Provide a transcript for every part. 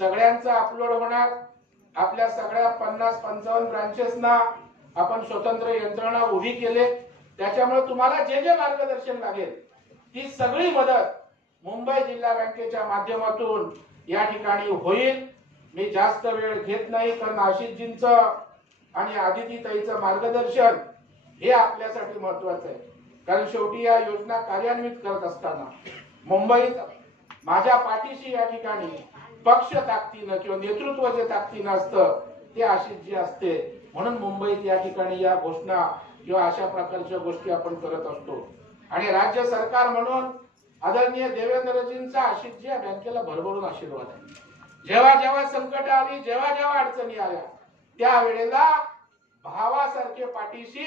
सगळ्यांचं अपलोड होणार। आपल्या सगळ्या 50-55 ब्रांचेसना आपण स्वतंत्र यंत्रणा उभी केले। त्याच्यामुळे तुम्हाला जे जे मार्गदर्शन लागेल ती सगळी मदत मुंबई जिल्हा बँकेच्या माध्यमातून या ठिकाणी होईल। मी जास्त वेळ घेत नाही, कारण आशिषजींचं आणि आदितीताईचं मार्गदर्शन हे आपल्यासाठी महत्त्वाचं आहे। कारण शेवटी या योजना कार्यान्वित करत असताना मुंबईत माझ्या पाठीशी या ठिकाणी पक्ष ताकदीनं किंवा नेतृत्व जे ताकदीनं असतं ते आशिषजी असते। म्हणून मुंबईत या ठिकाणी या घोषणा किंवा अशा प्रकारच्या गोष्टी आपण करत असतो। आणि राज्य सरकार म्हणून आदरणीय देवेंद्रजींचा आशिषजी या बँकेला भरभरून आशीर्वाद आहे। जेव्हा जेव्हा संकट आली, जेव्हा जेव्हा अडचणी आल्या, त्यावेळेला भावासारखे पाठीशी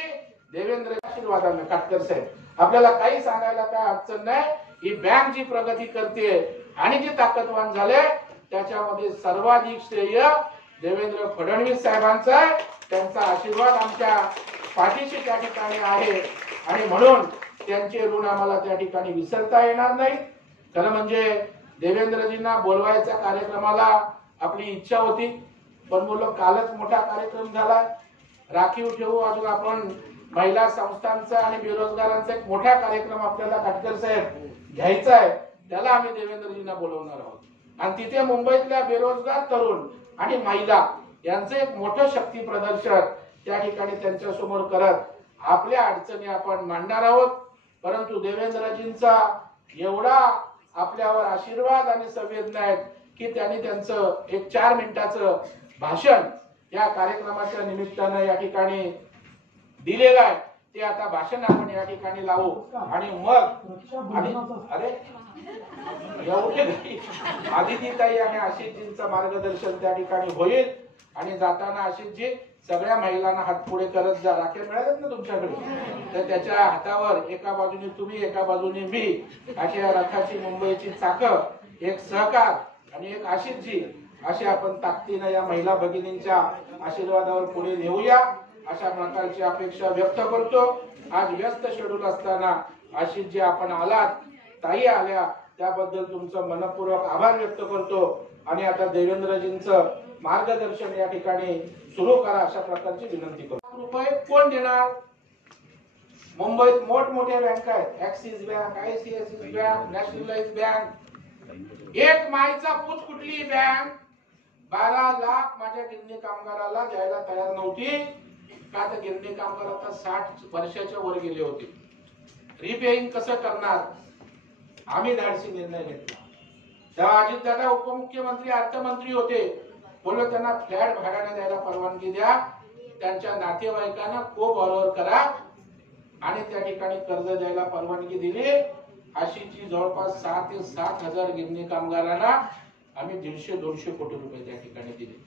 देवेंद्र आशीर्वादाने काटकर साहेब आपल्याला काही सांगायला काय अडचण नाही। ही बँक जी प्रगती करते आणि जी ताकदवान झाले त्याच्यामध्ये सर्वाधिक श्रेय देवेंद्र फडणवीस साहेबांचा आहे। त्यांचा आशीर्वाद आमच्या पाठीशी त्या ठिकाणी आहे आणि म्हणून त्यांचे ऋण आम्हाला त्या ठिकाणी विसरता येणार नाही। खरं म्हणजे देवेंद्रजींना बोलवायच्या कार्यक्रमाला आपली इच्छा होती, पण बोललो कालच मोठा कार्यक्रम झाला, राखीव ठेवू। अजून आपण महिला संस्थांचा आणि बेरोजगारांचा एक मोठा कार्यक्रम आपल्याला काटकर साहेब घ्यायचा आहे, त्याला आम्ही देवेंद्रजींना बोलवणार आहोत। आणि तिथे मुंबईतल्या बेरोजगार तरुण आणि महिला यांचं एक मोठं शक्ती प्रदर्शन त्या ठिकाणी त्यांच्या समोर करत आपल्या अडचणी आपण मांडणार आहोत। परंतु देवेंद्रजींचा एवढा आपल्यावर आशीर्वाद आणि संवेदना आहेत की त्यांनी त्यांचं एक 4 मिनिटाचं भाषण या कार्यक्रमाच्या निमित्तानं या ठिकाणी दिलेलं आहे। ते आता भाषण आपण या ठिकाणी लावू आणि मग अरे एवढे आदितीताई आणि आशिषजींचं मार्गदर्शन त्या ठिकाणी होईल। आणि जाताना आशिषजी सगळ्या महिलांना हात पुढे करत जा। राख्या मिळाल्यात ना तुमच्याकडे, तर त्याच्या हातावर एका बाजूने तुम्ही एका बाजूने मी अशी या रथाची मुंबईची चाकं, एक सहकार आणि एक आशिषजी अशी आपण ताकदीने या महिला भगिनींच्या आशीर्वादावर पुढे नेऊया अशा प्रकारची अपेक्षा व्यक्त करतो। आज व्यस्त शेड्यूल असताना आशिषजी आपण आलात, ताई आल्या, त्याबद्दल तुमचं मनपूर्वक आभार व्यक्त करतो। आणि आता देवेंद्रजींचं मार्गदर्शन या ठिकाणी सुरू करा अशा प्रकारची विनंती करतो। रुपये कोण देणार? मुंबईत मोठमोठ्या बँका आहेत, axis bank, ICICI bank, nationalise bank, एक माईचा पूत कुठली बँक 12 लाख माझ्या गिरणी कामगाराला द्यायला तयार नव्हती। का तर गिरणी कामगार आता 60 वर्षाच्या वर गेले होते। रिपेइंग कसं करणार? आम्ही धाडसी निर्णय घेतला। तेव्हा अजितदादा उपमुख्यमंत्री अर्थमंत्री होते, बोललो त्यांना फ्लॅट भाड्याने द्यायला परवानगी द्या, त्यांच्या नातेवाईकांना को बॉरोवर करा आणि त्या ठिकाणी कर्ज द्यायला परवानगी दिली। अशीची जवळपास 6 ते 7 हजार गिरणी कामगारांना आम्ही 150-200 कोटी रुपये त्या ठिकाणी दिले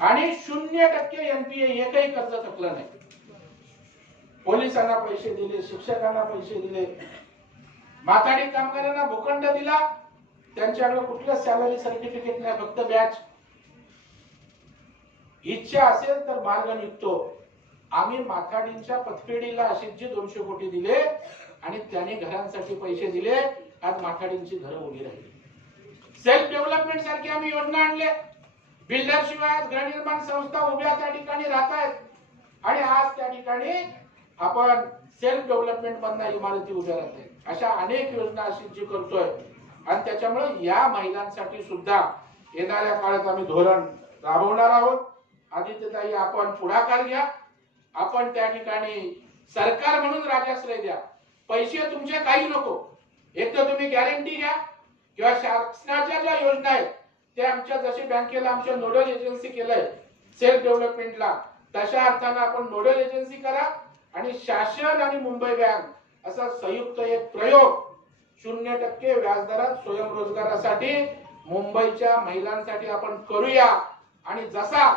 आणि 0% एनपीए, एकही कर्ज थकलं नाही। पोलिसांना पैसे दिले, शिक्षकांना पैसे दिले, माथाडी कामगारांना भूखंड दिला, त्यांच्याकडे कुठलं सॅलरी सर्टिफिकेट नाही, फक्त बॅच। इच्छा असेल तर मार्ग निघतो। आम्ही माथाडींच्या पतपेढीला आशिषजी 200 कोटी दिले आणि त्यांनी घरांसाठी पैसे दिले। आज माथाडींची घरं उभी राहिली। सेल्फ डेव्हलपमेंट सारखी आम्ही योजना आणले, बिल्डर शिवाय गृहनिर्माण संस्था उभ्या त्या ठिकाणी राहत आहेत आणि आज त्या ठिकाणी आपण सेल्फ डेव्हलपमेंट मधल्या इमारती उभ्या राहते। अशा अनेक योजना आशिषजी करतोय आणि त्याच्यामुळे या महिलांसाठी सुद्धा येणाऱ्या काळात आम्ही धोरण राबवणार आहोत। आदित्यताई आपण पुढाकार घ्या, आपण त्या ठिकाणी सरकार म्हणून राजाश्रय द्या। पैसे तुमचे काही नको, एक तर तुम्ही गॅरंटी घ्या किंवा शासनाच्या ज्या योजना आहेत ते आमच्या, जशी बँकेला आमच्या नोडल एजन्सी केलंय सेल्फ डेव्हलपमेंटला, तशा अर्थानं आपण नोडल एजन्सी करा आणि शासन आणि मुंबई बँक असा संयुक्त एक प्रयोग 0% व्याजदरात स्वयंरोजगारासाठी मुंबईच्या महिलांसाठी आपण करूया। आणि जसा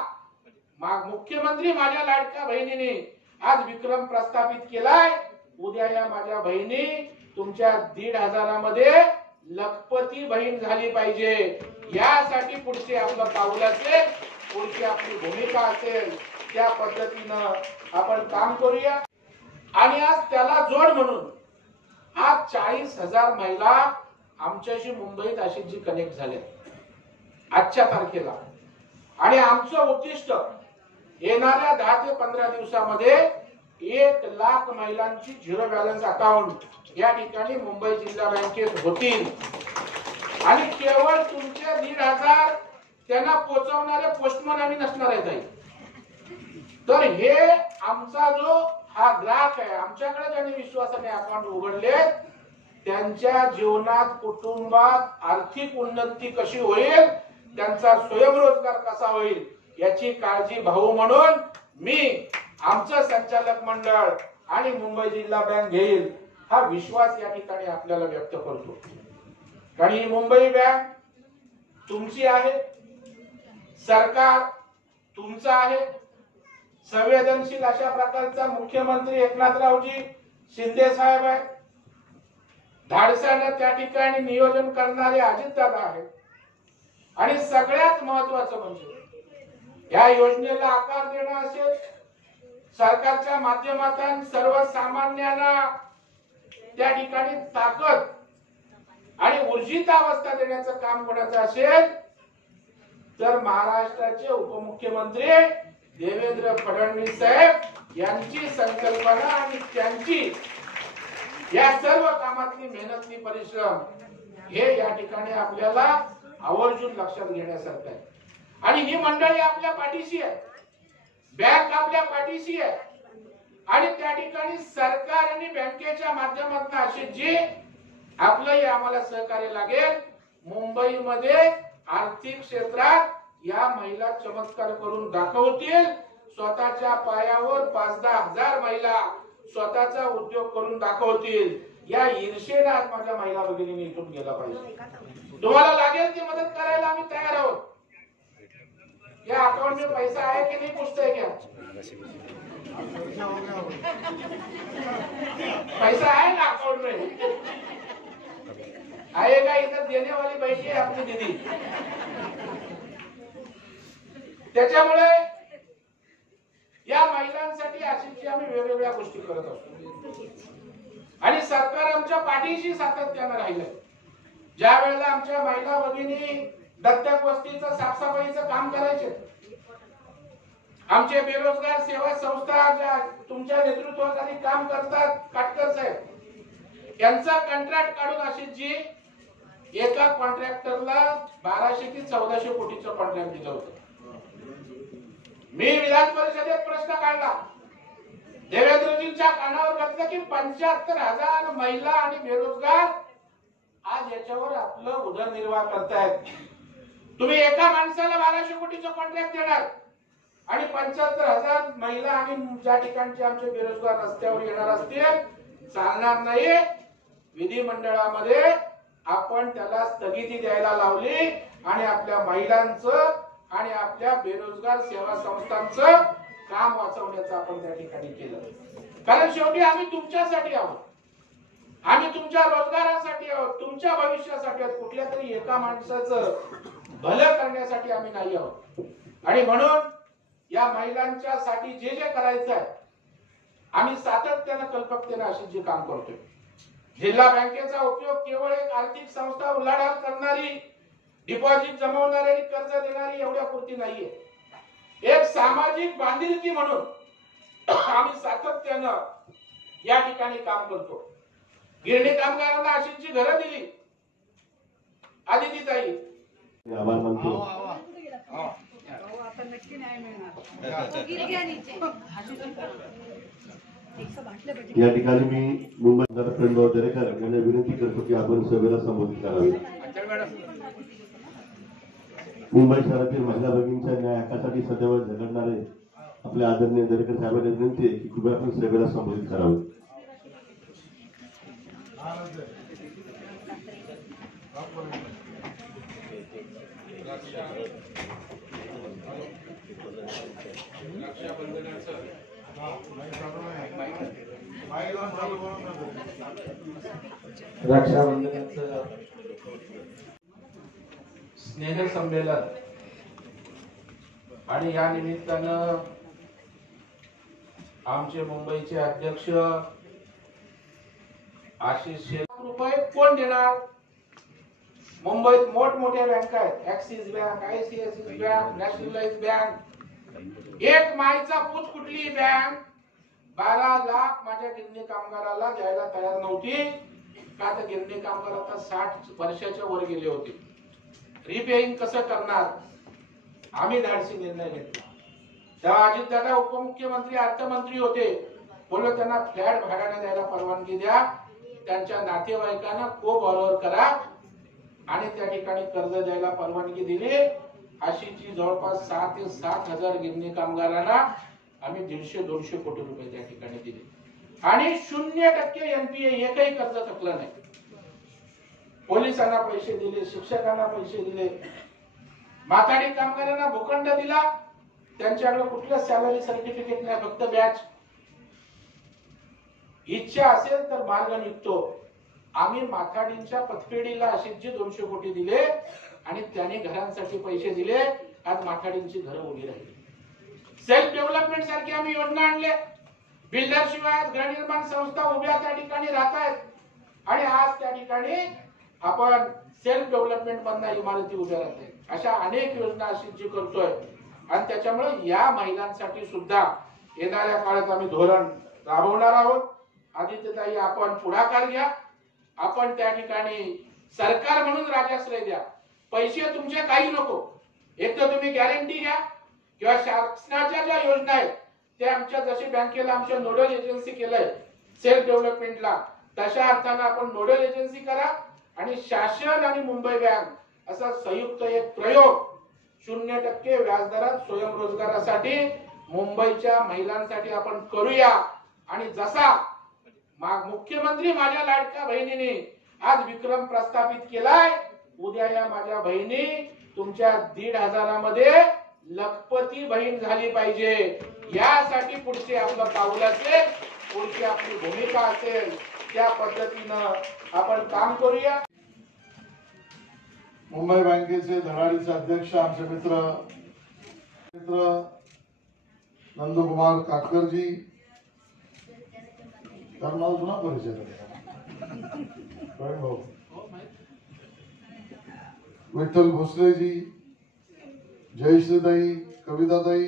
मुख्यमंत्री माझ्या लाडक्या बहिणीने आज विक्रम प्रस्थापित केलाय, उद्या या माझ्या बहिणी तुमच्या 1,500 मध्ये लखपती बहीण झाली पाहिजे। यासाठी पुढचे आपलं पाऊल असेल, पुढची आपली भूमिका असेल, त्या पद्धतीनं आपण काम करूया। आणि आज त्याला जोड म्हणून आज 40,000 महिला आमच्याशी मुंबईत आशिषजी कनेक्ट झाले आजच्या तारखेला. आणि आमचं उद्दिष्ट येणाऱ्या 10 ते 15 दिवसामध्ये 1 लाख महिलांची झिरो बॅलन्स अकाउंट या ठिकाणी मुंबई जिल्हा बँकेत होतील. आणि केवळ तुमचे 1,500 त्यांना पोहोचवणारे पोस्टमन आम्ही नसणार आहे. तर हे आमचा जो हा ग्राहक आहे, आमच्याकडे ज्यांनी विश्वासाने अकाउंट उघडले त्यांच्या जीवनात कुटुंबात आर्थिक उन्नती कशी होईल, त्यांचा स्वयंरोजगार कसा होईल याची काळजी भाऊ म्हणून मी, आमचं संचालक मंडळ आणि मुंबई जिल्हा बँक घेईल हा विश्वास या ठिकाणी आपल्याला व्यक्त करतो. कारण ही मुंबई बँक तुमची आहे, सरकार तुमचं आहे. संवेदनशील अशा प्रकारचा मुख्यमंत्री एकनाथरावजी शिंदे साहेब आहेत. धाडसानं त्या ठिकाणी नियोजन करणारे अजितदादा आहेत. आणि सगळ्यात महत्वाचं म्हणजे या योजनेला आकार देणं असेल, सरकारच्या माध्यमातून सर्वसामान्यांना त्या ठिकाणी ताकद आणि ऊर्जितावस्था देण्याचं काम कोणाचं असेल तर महाराष्ट्राचे उपमुख्यमंत्री देवेंद्र फडणवीस साहेब यांची संकल्पना आणि त्यांची या सर्व कामातली मेहनतली परिश्रम हे या ठिकाणी आपल्याला आवर्जून लक्षात घेण्यासारखं आहे. आणि ही मंडळी आपल्या पाठीशी आहे, बँक आपल्या पाठीशी आहे. आणि त्या ठिकाणी सरकार आणि बँकेच्या माध्यमातून अशी जी आपलंही आम्हाला सहकार्य लागेल. मुंबईमध्ये आर्थिक क्षेत्रात या महिला चमत्कार करून दाखवतील. स्वतःच्या पायावर 5-10 हजार महिला स्वतःचा उद्योग करून दाखवतील. या ईर्षेने आज माझ्या महिला भगिनींनी इथून गेला पाहिजे. तुम्हाला लागेल ती मदत करायला आम्ही तयार आहोत. या अकाउंट में पैसा आहे की नाही पूछते क्या? पैसा है ना अकाउंट में? आएगा, इधर देने वाली बैठी है अपनी दीदी. त्याच्यामुळे या महिलांसाठी अशीच आम्ही वेगवेगळ्या गोष्टी करत असतो. आणि सरकार आमच्या पाठीशी सातत्यानं राहिलं. ज्या वेळेला आमच्या महिला भगिनी दत्तक वस्तीचं साफसफाईचं काम करायचे, आमचे बेरोजगार सेवा संस्था ज्या तुमच्या नेतृत्वाखाली काम करतात, काटकर साहेब यांचा कॉन्ट्रॅक्ट काढून अशी जी एका कॉन्ट्रॅक्टरला 1200 ते 1400 कोटीचं कॉन्ट्रॅक्ट दिलं होतं. मी विधान परिषदेत प्रश्न काढला, देवेंद्रजींच्या कानावर घातलं की 75,000 महिला आणि बेरोजगार आज याच्यावर आपलं उदरनिर्वाह करतायत. तुम्ही एका माणसाला 1200 कोटीचं कॉन्ट्रॅक्ट देणार आणि 75,000 महिला आणि ज्या ठिकाणचे आमचे बेरोजगार रस्त्यावर येणार असतील, चालणार नाही. विधिमंडळामध्ये आपण त्याला स्थगिती द्यायला लावली आणि आपल्या महिलांचं आणि आपल्या बेरोजगार सेवा संस्थांचं काम वाचवण्याचं आपण त्या ठिकाणी केलं. कारण शेवटी आम्ही तुमच्यासाठी आहोत, आम्ही तुमच्या रोजगारासाठी आहोत, तुमच्या भविष्यासाठी आहोत. कुठल्या तरी एका माणसाचं भलं करण्यासाठी आम्ही नाही आहोत. आणि म्हणून या महिलांच्या साठी जे जे करायचं आहे आम्ही सातत्यानं कल्पकतेनं अशी जे काम करतोय. जिल्हा बँकेचा उपयोग केवळ एक आर्थिक संस्था उलाढाल करणारी, डिपॉझिट जमवणारी आणि कर्ज देणारी एवढ्या पुरती नाहीये. एक सामाजिक बांधिलकी म्हणून आम्ही सातत्यानं या ठिकाणी काम करतो. गिरणी कामगारांना अशीची घरं दिली आदितीताई. आभार मानतो. या ठिकाणी मी मुंबई प्रणव दरेकर यांना विनंती करतो की आपण सभेला संबोधित करावे. मुंबई शहरातील महिला भगिनींच्या न्याय हक्कासाठी सदैव झगडणारे आपल्या आदरणीय दरेकर साहेबांना विनंती आहे की कृपया आपण सभेला संबोधित करावे. रक्षाबंधनाचं स्नेह संमेलन आणि या निमित्तानं आमचे मुंबईचे अध्यक्ष आशिष शेख रुपये कोण देणार? मुंबईत मोठमोठ्या बँका आहेत, axis bank, ICICI bank, nationalise bank. एक माईचा पूत कुठली बँक 12 लाख माझ्या गिरणी कामगाराला द्यायला तयार नव्हती. का तर गिरणी कामगार आता 60 वर्षाच्या वर गेले होते. रिपेइंग कसं करणार, आम्ही धाडसी निर्णय घेतला. तेव्हा अजितदादा उपमुख्यमंत्री अर्थमंत्री होते. बोललो त्यांना फ्लॅट भाड्याने द्यायला परवानगी द्या, त्यांच्या नातेवाईकांना को बॉरोवर करा आणि त्या ठिकाणी कर्ज द्यायला परवानगी दिली. अशीची जवळपास 6 ते 7 हजार गिरणी कामगारांना आम्ही 150-200 कोटी रुपये त्या ठिकाणी दिले आणि 0% एनपीए, एकही कर्ज थकलं नाही. पोलिसांना पैसे दिले, शिक्षकांना पैसे दिले, माथाडी कामगारांना भूखंड दिला. त्यांच्याकडे कुठलं सॅलरी सर्टिफिकेट नाही, फक्त बॅच. इच्छा असेल तर मार्ग निघतो. आम्ही माथाडींच्या पतपेढीला अशीच 200 कोटी दिले आणि त्यांनी घरांसाठी पैसे दिले. आज माथाडींची घरं उभी राहिली. सेल्फ डेव्हलपमेंट सारखी आम्ही योजना आणले. बिल्डर शिवाय गृहनिर्माण संस्था उभ्या त्या ठिकाणी राहत आहेत आणि आज त्या ठिकाणी आपण सेल्फ डेव्हलपमेंट मधल्या इमारती उभ्या राहते. अशा अनेक योजना अशी करतोय आणि त्याच्यामुळे या महिलांसाठी सुद्धा येणाऱ्या काळात आम्ही धोरण राबवणार आहोत. आदित्यताई, आपण पुढाकार घ्या. आपण त्या ठिकाणी सरकार म्हणून राजाश्रय द्या. पैसे तुमचे काही नको, एक तर तुम्ही गॅरंटी घ्या किंवा शासनाच्या ज्या योजना आहेत त्या आमच्या, जशी बँकेला आमच्या नोडल एजन्सी केलंय सेल्फ डेव्हलपमेंटला, तशा अर्थानं आपण नोडल एजन्सी करा आणि शासन आणि मुंबई बँक असा संयुक्त एक प्रयोग 0% व्याजदरात स्वयंरोजगारासाठी मुंबईच्या महिलांसाठी आपण करूया. आणि जसा मुख्यमंत्री माझ्या लाडक्या बहिणीने आज विक्रम प्रस्थापित केलाय, उद्या या माझ्या बहिणी तुमच्या 1,500 मध्ये लखपती बहीण झाली पाहिजे. यासाठी पुढचे आपलं पाऊल असेल, पुढची आपली भूमिका असेल, त्या पद्धतीनं आपण काम करूया. मुंबई बँकेचे धडाडीचे अध्यक्ष आमचे मित्र नंदकुमार काटकरजी, तर मला जुना परिचय भाऊ, विठ्ठल भोसलेजी, जयश्रीताई, कविताताई,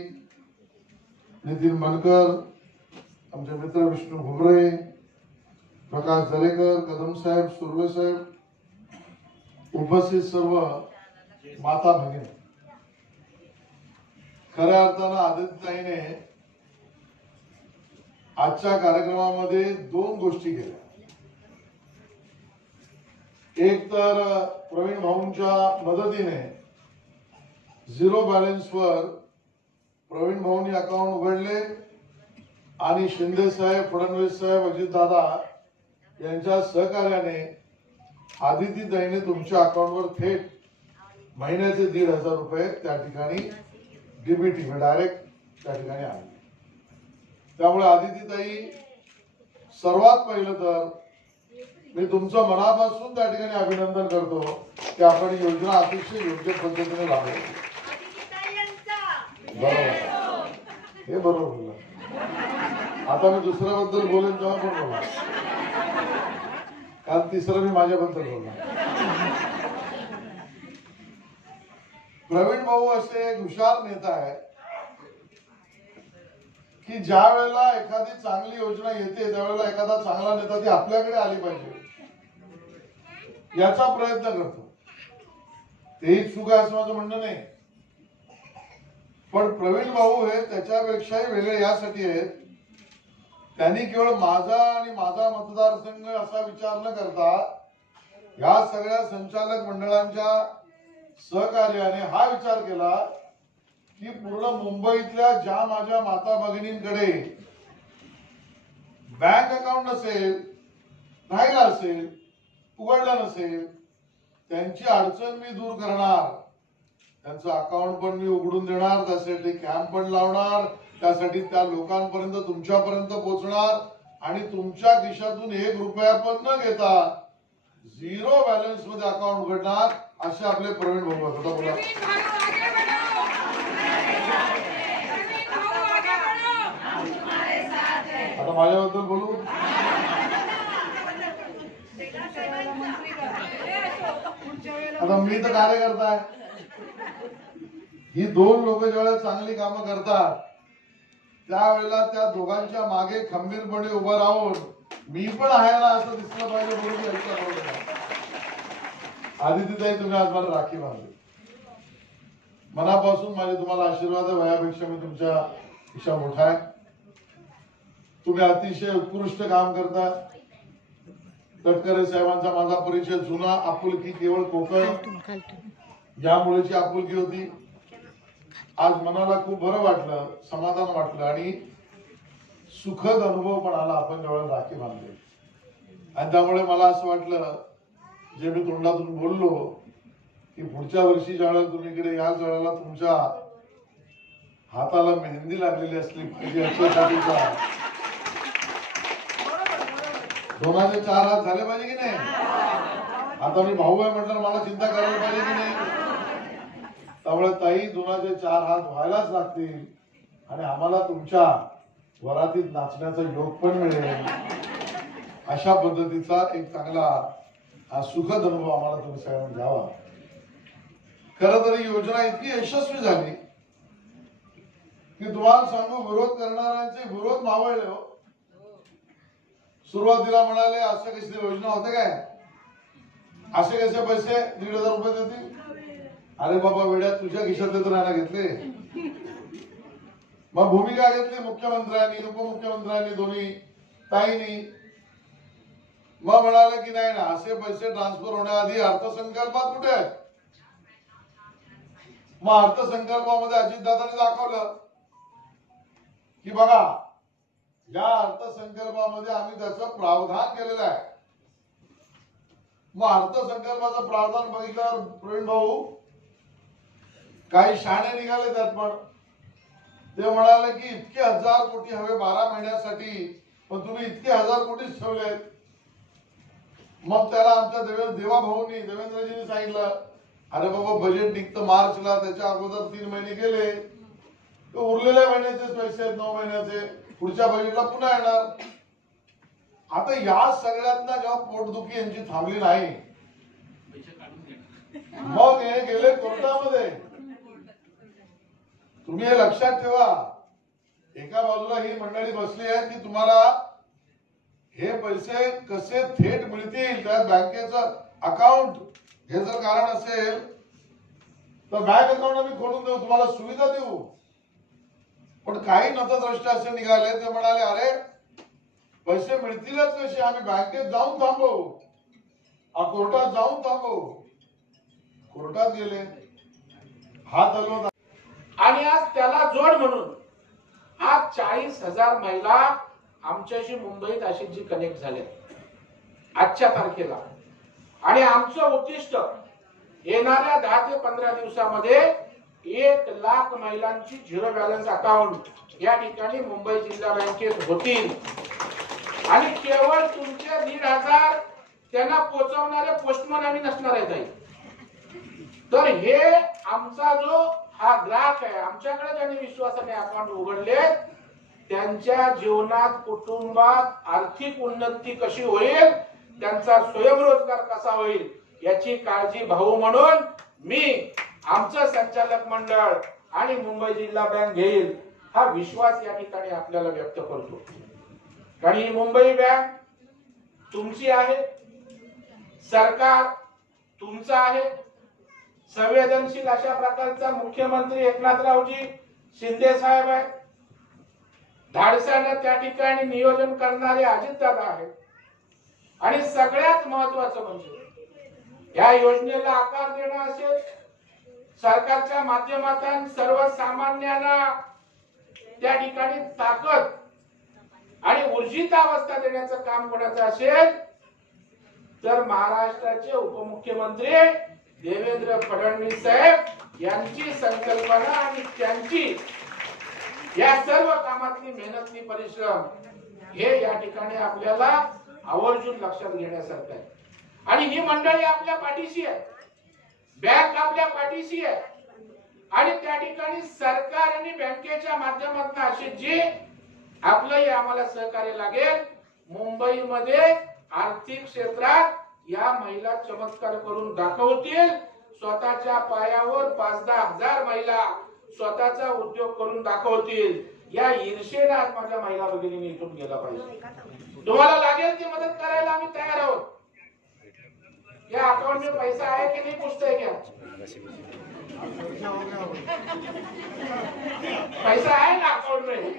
नितीन मनकर, आमचे मित्र विष्णू घुमरे, प्रकाश दरेकर, कदम साहेब, सुर्वे साहेब, उपस्थित सर्व माता भगिनी. खऱ्या अर्थानं आदित्यताईने आजच्या कार्यक्रमामध्ये 2 गोष्टी केल्या. एक तर प्रवीण भाऊंच्या मदतीने 0 बॅलन्सवर प्रवीण भाऊंनी अकाउंट उघडले आणि शिंदे साहेब, फडणवीस साहेब, अजितदादा यांच्या सहकार्याने आदित्यताईने तुमच्या अकाउंटवर थेट महिन्याचे 1,500 रुपये त्या ठिकाणी डीबीटी डायरेक्ट त्या ठिकाणी आले. त्यामुळे आदित्यताई, सर्वात पहिलं तर मी तुमचं मनापासून त्या ठिकाणी अभिनंदन करतो की आपण ही योजना अतिशय योग्य पद्धतीने राबवली. बरोबर, हे बरोबर बोलला. आता मी दुसऱ्याबद्दल बोलेन तेव्हा पण बोला, कारण तिसरं मी माझ्याबद्दल बोलणार. प्रवीण भाऊ असे एक हुशार नेता आहे की ज्या वेळेला एखादी चांगली योजना येते त्यावेळेला एखादा चांगला नेता ती आपल्याकडे आली पाहिजे याचा प्रयत्न करतो. तेही चूक आहे असं माझं म्हणणं नाही, पण प्रवीण भाऊ हे त्याच्यापेक्षाही वेगळे यासाठी आहेत, त्यांनी केवळ माझा आणि माझा मतदारसंघ असा विचार न करता या सगळ्या संचालक मंडळांच्या सहकार्याने हा विचार केला की पूर्ण मुंबईतल्या ज्या माझ्या माता भगिनींकडे बँक अकाउंट नसेल, राहिला असेल, उघडलं नसेल, त्यांची अडचण मी दूर करणार. त्यांचं अकाउंट पण मी उघडून देणार, त्यासाठी कॅम्प पण लावणार, त्यासाठी त्या लोकांपर्यंत तुमच्यापर्यंत पोहोचणार आणि तुमच्या खिशातून 1 रुपया पण न घेता 0 बॅलन्स मध्ये अकाउंट उघडणार. असे आपले प्रवीण भाऊ होता. बोला, आता माझ्याबद्दल बोलू. आता आता मी तर कार्यकर्ता आहे. ही दोन लोक ज्यावेळेला चांगली कामं करतात त्यावेळेला त्या दोघांच्या मागे खंबीरपणे उभं राहून मी पण आहे ना असं दिसलं पाहिजे म्हणून यायचं. आदित्यताई, तुम्ही आज मला राखी बांधली. मनापासून माझे तुम्हाला आशीर्वाद आहे. वयापेक्षा मी तुमच्या पेक्षा मोठा आहे. तुम्ही अतिशय उत्कृष्ट काम करता. तटकरे साहेबांचा माझा परिचय जुना. आपुलकी केवळ कोकण यामुळेची आपुलकी होती. आज मनाला खूप बरं वाटलं, समाधान वाटलं आणि सुखद अनुभव पण आला आपण जेव्हा राखी बांधली. आणि त्यामुळे मला असं वाटलं, जे मी तोंडातून बोललो की पुढच्या वर्षी ज्यावेळेला तुम्ही इकडे याच वेळेला तुमच्या हाताला मेहंदी लागलेली असली पाहिजे याच्यासाठीचा 2,004 हात झाले पाहिजे की नाही. आता मी भाऊ आहे म्हटलं मला चिंता करायला पाहिजे की नाही. त्यामुळे ताई 2,004 हात व्हायलाच लागतील आणि आम्हाला तुमच्या वरातीत नाचण्याचा योग पण मिळेल. अशा पद्धतीचा एक चांगला सुखद अनुभव आम्हाला तुम्ही सगळ्यांना द्यावा. खरं तर ही योजना इतकी यशस्वी झाली की तुम्हाला सांगू, विरोध करणाऱ्यांचे विरोध मावळले. हो, सुरुवातीला म्हणाले असं कशी योजना होते काय, असे कसे पैसे 1,500 रुपये देतील. अरे बाबा वेड्या, तुझ्या खिशातले तर नाही घेतले. मग भूमिका घेतली मुख्यमंत्र्यांनी, उपमुख्यमंत्र्यांनी, दोन्ही ताईंनी. मग म्हणाले की नाही ना, असे पैसे ट्रान्सफर होण्याआधी अर्थसंकल्पात कुठे आहेत. मग अर्थसंकल्पामध्ये अजितदादांनी दाखवलं की बघा, या अर्थसंकल्पामध्ये आम्ही त्याचं प्रावधान केलेलं आहे. मग अर्थसंकल्पाचं प्रावधान बघितल्यावर प्रवीण भाऊ काही शाणे निघाले त्यात. पण ते म्हणाले की इतके 1,000 कोटी हवे 12 महिन्यासाठी, पण तुम्ही इतके 1,000 कोटीच ठेवले. मग त्याला आमच्या देवाभाऊंनी, देवेंद्रजींनी सांगितलं, अरे बाबा बजेट निघतं मार्चला, त्याच्या अगोदर 3 महिने गेले, उरलेल्या महिन्याचेच पैसे आहेत, 9 महिन्याचे, पुढच्या बजेटला पुन्हा येणार. आता या सगळ्यातना जेव्हा पोटदुखी यांची थांबली नाही, मग हे गेले कोर्टामध्ये. तुम्ही हे लक्षात ठेवा, एका बाजूला ही मंडळी बसली आहे की तुम्हाला हे पैसे कसे थेट मिळतील, त्या बँकेचं अकाउंट हे जर कारण असेल तर बँक अकाउंट आम्ही खोलून देऊ, तुम्हाला सुविधा देऊ. पण काही नतद्रष्ट असे निघाले, ते म्हणाले अरे पैसे मिळतीलच कसे, आम्ही बँकेत जाऊन थांबवू, कोर्टात जाऊन थांबवू. कोर्टात गेले, हात हलवत. आणि आज त्याला जोड म्हणून आज 40,000 महिला आमच्याशी मुंबईत अशीच कनेक्ट झाल्या आजच्या तारखेला. आणि आमचं उद्दिष्ट येणाऱ्या 10 ते 15 दिवसामध्ये 1,00,000 महिलांची झिरो बॅलन्स अकाउंट या ठिकाणी मुंबई जिल्हा बँकेत होतील. आणि केवळ तुमचे 1,500 त्यांना पोहोचवणारे पोस्टमन आम्ही नसणार आहेत. तर हे आमचा जो हा ग्राहक आहे, आमच्याकडे ज्यांनी विश्वासाने अकाउंट उघडले, त्यांच्या जीवनात, कुटुंबात आर्थिक उन्नती कशी होईल, त्यांचा स्वयंरोजगार कसा होईल याची काळजी भाऊ म्हणून मी, आमचं संचालक मंडळ आणि मुंबई जिल्हा बँक घेईल हा विश्वास या ठिकाणी आपल्याला व्यक्त करतो. कारण ही मुंबई बँक तुमची आहे, सरकार तुमचं आहे. संवेदनशील अशा प्रकारचा मुख्यमंत्री एकनाथरावजी शिंदे साहेब आहेत. धाडसानं त्या ठिकाणी नियोजन करणारे अजितदादा आहेत. आणि सगळ्यात महत्वाचं म्हणजे या योजनेला आकार देणं असेल, सरकारच्या माध्यमातून सर्वसामान्यांना त्या ठिकाणी ताकद आणि ऊर्जितावस्था देण्याचं काम कोणाचं असेल तर महाराष्ट्राचे उपमुख्यमंत्री देवेंद्र फडणवीस साहेब यांची संकल्पना आणि त्यांची या सर्व कामातली मेहनतली परिश्रम हे या ठिकाणी आपल्याला आवर्जून लक्षात घेण्यासारखं आहे. आणि ही मंडळी आपल्या पाठीशी आहे, बँक आपल्या पाठीशी आहे. आणि त्या ठिकाणी सरकार आणि बँकेच्या माध्यमातून असे जे आपलंही आम्हाला सहकार्य लागेल, मुंबईमध्ये आर्थिक क्षेत्रात या महिला चमत्कार करून दाखवतील. स्वतःच्या पायावर 5-10 हजार महिला स्वतःचा उद्योग करून दाखवतील, या ईर्षेने आज माझ्या महिला भगिनींनी इथून गेला पाहिजे। तुम्हाला लागेल ती मदत करायला आम्ही तयार आहोत। या अकाउंट में पैसा आहे की नाही पूछते क्या? पैसा है ना अकाउंट में?